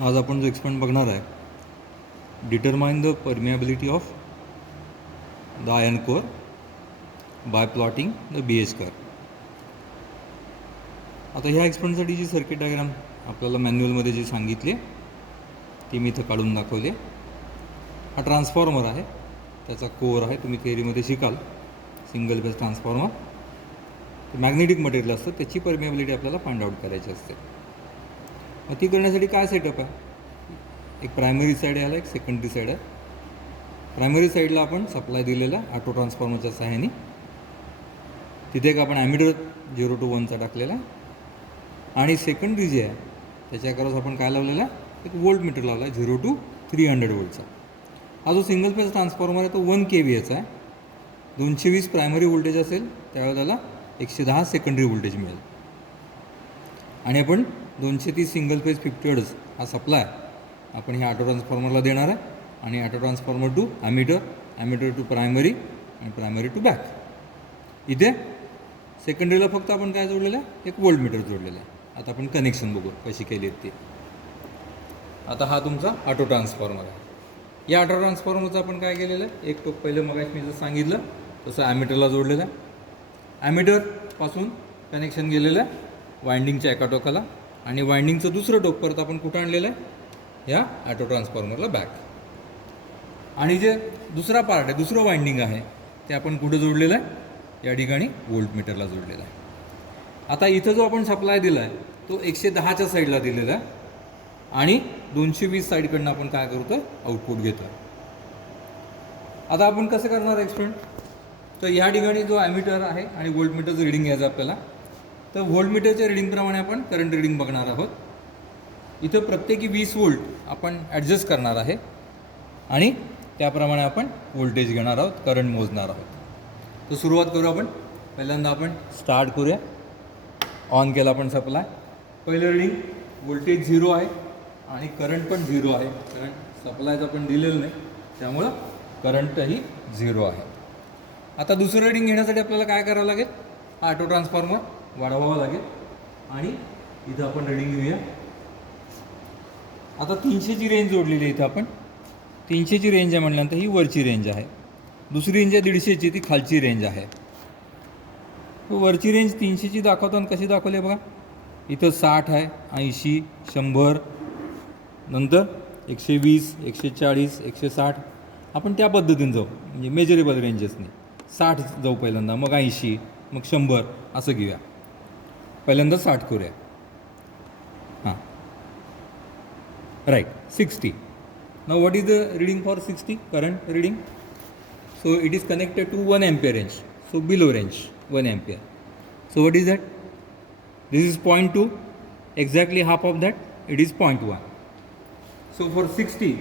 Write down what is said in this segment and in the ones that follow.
आज आपण जो एक्सपेरिमेंट बघणार आहे, determine the permeability of the iron core bye plotting the BH curve. आता ह्या एक्सपेरिमेंटसाठी जी सर्किट डायग्राम आपल्याला मॅन्युअलमध्ये जी सांगितली ती मी इथं काढून दाखवली. हा ट्रान्सफॉर्मर आहे, त्याचा कोर आहे, तुम्ही थिअरीमध्ये शिकाल. Single phase transformer magnetic material असतं, त्याची परमिएबिलिटी आपल्याला फाइंड आउट करायची असते. मग ती करण्यासाठी काय सेटअप आहे? एक प्रायमरी साईड आहे, एक सेकंडरी साईड आहे. प्रायमरी साईडला आपण सप्लाय दिलेला ऑटो ट्रान्सफॉर्मरच्या सहाय्याने. तिथे एक आपण ॲमीटर 0 to 1चा टाकलेला आहे आणि सेकंडरी जे आहे त्याच्या अक्रॉस आपण काय लावलेला आहे, एक वोल्ट मीटर लावला आहे 0 to 300 वोल्टचा. हा जो सिंगल फेज ट्रान्सफॉर्मर आहे तो 1 kVAचा आहे. 220 प्रायमरी व्होल्टेज असेल त्यावेळेला त्याला 110 सेकंडरी व्होल्टेज मिळेल. आणि आपण 230 सिंगल फेज 50 हर्ट्ज हा सप्लाय आपण ह्या ऑटो ट्रान्सफॉर्मरला देणार आहे. आणि auto transformer to ammeter, ammeter to primary आणि प्रायमरी टू बॅक. इथे सेकंडरीला फक्त आपण काय जोडलेलं आहे, एक वोल्ट मीटर जोडलेलं आहे. आता आपण कनेक्शन बघू कशी केली आहेत ती. आता हा तुमचा ऑटो ट्रान्सफॉर्मर आहे. या ऑटो ट्रान्सफॉर्मरचं आपण काय केलेलं आहे, एक टोक पहिलं मग मी जसं सांगितलं तसं ॲमीटरला जोडलेलं आहे. ॲमीटरपासून कनेक्शन गेलेलं आहे वाइंडिंगच्या एका टोकाला आणि वाइंडिंगचं दुसरं टोक परत आपण कुठं आणलेलं आहे, या ऑटो ट्रान्सफॉर्मरला बॅक. आणि जे दुसरा पार्ट आहे, दुसरं वाइंडिंग आहे ते आपण कुठं जोडलेलं आहे, या ठिकाणी वोल्ट मीटरला जोडलेला आहे. आता इथं जो आपण सप्लाय दिला आहे तो 110च्या साईडला दिलेला आहे आणि 220 साईडकडनं आपण काय करतो आहे, आउटपुट घेतो आहे. आता आपण कसं करणार एक्सपेरिमेंट, तर या ठिकाणी जो ॲमीटर आहे आणि वोल्ट मीटरचं रिडिंग घ्यायचं आपल्याला. तर व्होल्ट मीटरच्या रिडिंगप्रमाणे आपण करंट रिडिंग बघणार आहोत. इथं प्रत्येकी 20 वोल्ट आपण ॲडजस्ट करणार आहे आणि त्याप्रमाणे आपण व्होल्टेज घेणार आहोत, करंट मोजणार आहोत. तर सुरुवात करू आपण. पहिल्यांदा आपण स्टार्ट करूया. ऑन केला आपण सप्लाय. पहिलं रिडिंग व्होल्टेज 0 आहे आणि करंट पण 0 आहे, कारण सप्लायचं आपण दिलेलं नाही त्यामुळं करंटही 0 आहे. आता दुसरं रिडिंग घेण्यासाठी आपल्याला काय करावं लागेल, हा ऑटो ट्रान्सफॉर्मर वाढवावा लागेल आणि इथं आपण रिडिंग घेऊया. आता 300ची रेंज जोडलेली आहे इथं आपण. 300ची रेंज आहे म्हटल्यानंतर ही वरची रेंज आहे. दुसरी रेंज आहे 150ची, ती खालची रेंज आहे. वरची रेंज 300ची दाखवताना कशी दाखवली आहे बघा. इथं 60 आहे, 80, 100, नंतर 120, 140, 160. आपण त्या पद्धतीने जाऊ, म्हणजे मेजरेबल रेंजेसने. 60 जाऊ पहिल्यांदा, मग 80, मग 100 असं घेऊया. पहिल्यांदा 60 करूया. हां, राईट. 60. Now what is the reading for 60? Current reading. So it is connected to 1 ampere range. So below range 1 ampere. So what is that? This is 0.2. Exactly half of that. It is 0.1. So for 60,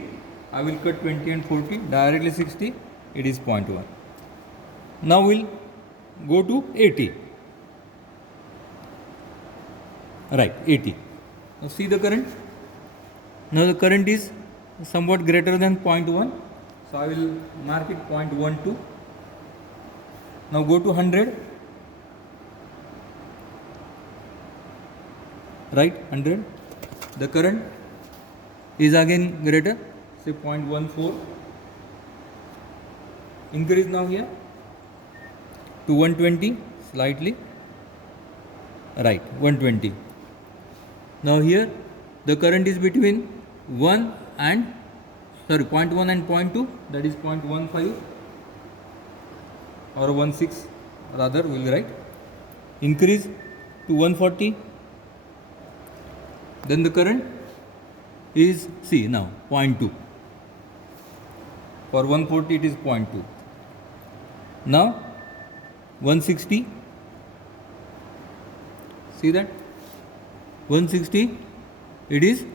I will cut 20 and 40. Directly 60. It is 0.1. Now we'll go to 80. Right, 80. Now see the current. Now the current is somewhat greater than 0.1, so I will mark it 0.12. Now go to 100. Right, 100. The current is again greater, say 0.14. Increase now here to 120 slightly. Right, 120. Now here the current is between 0.1 and 0.2, that is 0.15 or 16 rather, we will write. Increase to 140. Then the current is, see now, 0.2. For 140 it is 0.2. Now 160. See that? 160 it is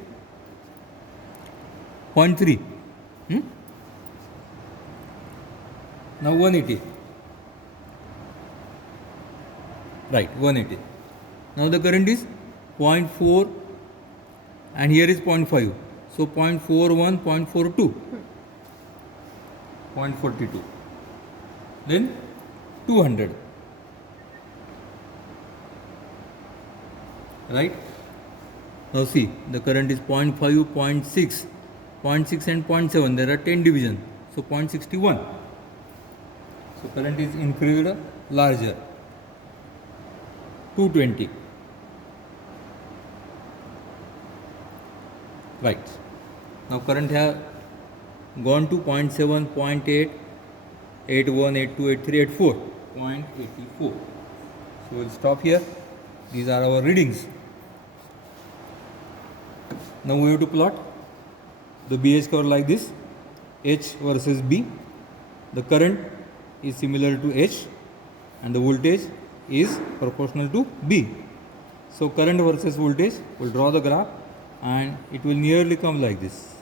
0.3. Now 180. Right, 180. Now the current is 0.4 and here is 0.5. So 0.41, 0.42, 0.42. Then 200. Right? Now see, the current is 0.5, 0.6, 0.6 and 0.7. There are 10 divisions. So 0.61. So current is increased larger. 220. Right. Now current have gone to 0.7, 0.8, 81, 82, 83, 84, 0.84. So we'll stop here. These are our readings. Now we have to plot the BH curve like this, H versus B. The current is similar to H and the voltage is proportional to B. So current versus voltage, will draw the graph and it will nearly come like this.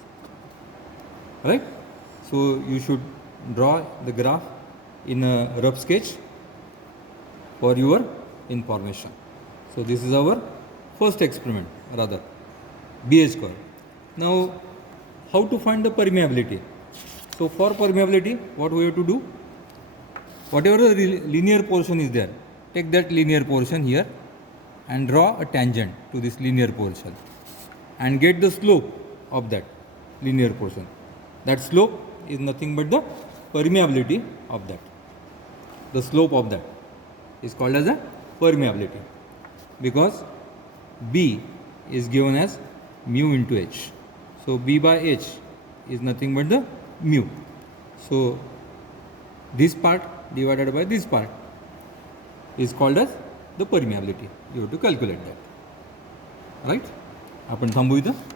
Right? So you should draw the graph in a rough sketch for your information. So this is our first experiment, rather BH curve. Now how to find the permeability? So for permeability, what we have to do? Whatever the linear portion is there, take that linear portion here and draw a tangent to this linear portion and get the slope of that linear portion. That slope is nothing but the permeability of that. The slope of that is called as a permeability because B is given as mu into H. So B by H is nothing but the mu. So this part divided by this part is called as the permeability. You have to calculate that. Right? आपण थांबू इथं.